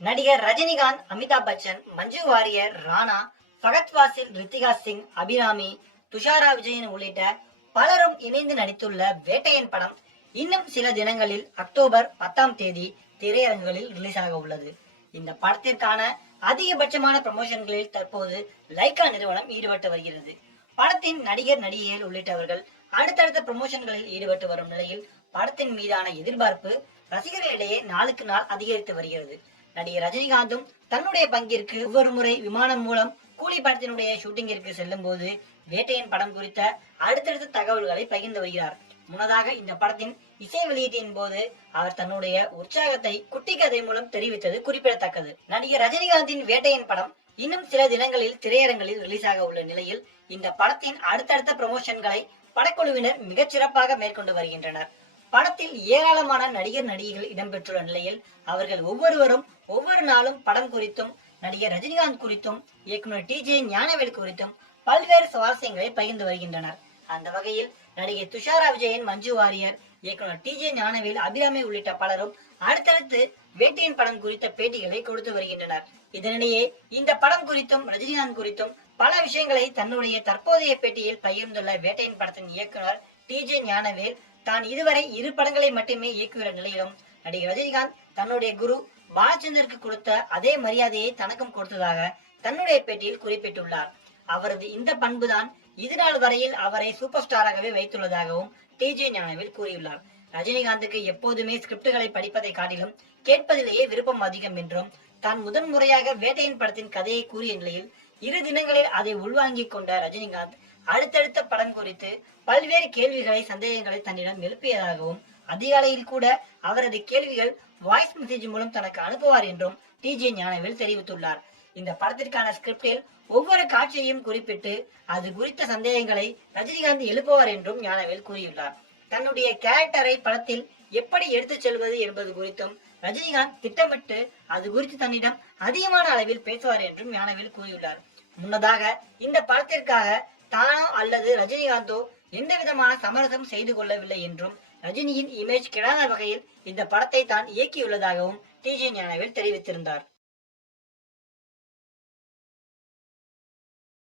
நடிகர் ரஜினிகாந்த், அமிதாப் பச்சன், மஞ்சு வாரியர், ராணா, ஃபகத் ஃபாசில், ரித்திகா சிங், அபிராமி, துஷாரா விஜயன் உள்ளிட்ட பலரும் இணைந்து நடித்துள்ள வேட்டையன் படம் இன்னும் சில தினங்களில் அக்டோபர் 10ஆம் தேதி திரையரங்குகளில் ரிலீஸ் ஆக உள்ளது. இந்த படத்திற்கான அதிகபட்சமான ப்ரமோஷன்களில் தற்போது லைகா நிறுவனம் ஈடுபட்டு வருகிறது. படத்தின் நடிகர், நடிகைகள் உள்ளிட்டவர்கள் அடுத்தடுத்த ப்ரமோஷன்களில் ஈடுபட்டு வரும் நிலையில் படத்தின் மீதான எதிர்பார்ப்பு ரசிகர்களிடையே நாளுக்கு நாள் அதிகரித்து வருகிறது. நடிகர் ரஜினிகாந்தும் தன்னுடைய பங்கிற்கு ஒவ்வொரு முறை விமானம் மூலம் கூலி படத்தினுடைய ஷூட்டிங்கிற்கு செல்லும் போது வேட்டையன் படம் குறித்த அடுத்தடுத்த தகவல்களை பகிர்ந்து வருகிறார். முன்னதாக இந்த படத்தின் இசை வெளியீட்டின் போது அவர் தன்னுடைய உற்சாகத்தை குட்டி கதை மூலம் தெரிவித்தது குறிப்பிடத்தக்கது. நடிகர் ரஜினிகாந்தின் வேட்டையன் படம் இன்னும் சில தினங்களில் திரையரங்களில் ரிலீஸ் ஆக உள்ள நிலையில் இந்த படத்தின் அடுத்தடுத்த ப்ரமோஷன்களை படக்குழுவினர் மிகச் சிறப்பாக மேற்கொண்டு வருகின்றனர். படத்தில் ஏராளமான நடிகர், நடிகைகள் இடம்பெற்றுள்ள நிலையில் அவர்கள் ஒவ்வொருவரும் ஒவ்வொரு நாளும் படம் குறித்தும், நடிகர் ரஜினிகாந்த் குறித்தும், இயக்குனர் டி.ஜே. ஞானவேல் குறித்தும் பல்வேறு சுவாரஸ்யங்களை பகிர்ந்து வருகின்றனர். அந்த வகையில் நடிகை துஷாரா விஜயன், மஞ்சு வாரியர், இயக்குனர் டி.ஜே. ஞானவேல், அபிராமி உள்ளிட்ட பலரும் அடுத்தடுத்து வேட்டையின் படம் குறித்த பேட்டிகளை கொடுத்து வருகின்றனர். இதனிடையே இந்த படம் குறித்தும் ரஜினிகாந்த் குறித்தும் பல விஷயங்களை தன்னுடைய தற்போதைய பேட்டியில் பகிர்ந்துள்ள வேட்டையின் படத்தின் இயக்குனர் டி.ஜே. ஞானவேல் தான் இதுவரை 2 படங்களை மட்டுமே இயக்கியுள்ள நிலையிலும் நடிகர் ரஜினிகாந்த் தன்னுடைய குரு பாலச்சந்தருக்கு கொடுத்த அதே மரியாதையை தனக்கும் கொடுத்ததாக தன்னுடைய பேட்டியில் குறிப்பிட்டுள்ளார். அவரது இந்த பண்புதான் இதுநாள் வரையில் அவரை சூப்பர் ஸ்டாராகவே வைத்துள்ளதாகவும் டி.ஜே. ஞானவேல் கூறியுள்ளார். ரஜினிகாந்துக்கு எப்போதுமே ஸ்கிரிப்டுகளை படிப்பதை காட்டிலும் கேட்பதிலேயே விருப்பம் அதிகம் என்றும், தான் முதன்முறையாக வேட்டையின் படத்தின் கதையை கூறிய நிலையில் 2 தினங்களில் அதை உள்வாங்கிக் கொண்ட ரஜினிகாந்த் அடுத்தடுத்த படம் குறித்து பல்வேறு கேள்விகளை, சந்தேகங்களை தன்னிடம் எழுப்பியதாகவும், அதிகாலையில் கூட அவரது கேள்விகள் வாய்ஸ் மெசேஜ் மூலம் தனக்கு அனுப்புவார் என்றும் டி.ஜே. ஞானவேல் தெரிவித்துள்ளார். இந்த படத்திற்கான ஸ்கிரிப்டில் ஒவ்வொரு காட்சியையும் குறிப்பிட்டு அது குறித்த சந்தேகங்களை ரஜினிகாந்த் எழுப்புவார் என்றும் ஞானவேல் கூறியுள்ளார். தன்னுடைய கேரக்டரை படத்தில் எப்படி எடுத்துச் செல்வது என்பது குறித்தும் ரஜினிகாந்த் திட்டமிட்டு அது குறித்து தன்னிடம் அதிகமான அளவில் பேசுவார் என்றும் ஞானவேல் கூறியுள்ளார். முன்னதாக இந்த படத்திற்காக தானோ அல்லது ரஜினிகாந்தோ எந்த விதமான சமரசம் செய்து கொள்ளவில்லை என்றும், ரஜினியின் இமேஜ் கெடாத வகையில் இந்த படத்தை தான் இயக்கியுள்ளதாகவும் டி.ஜே. ஞானவேல் தெரிவித்திருந்தார்.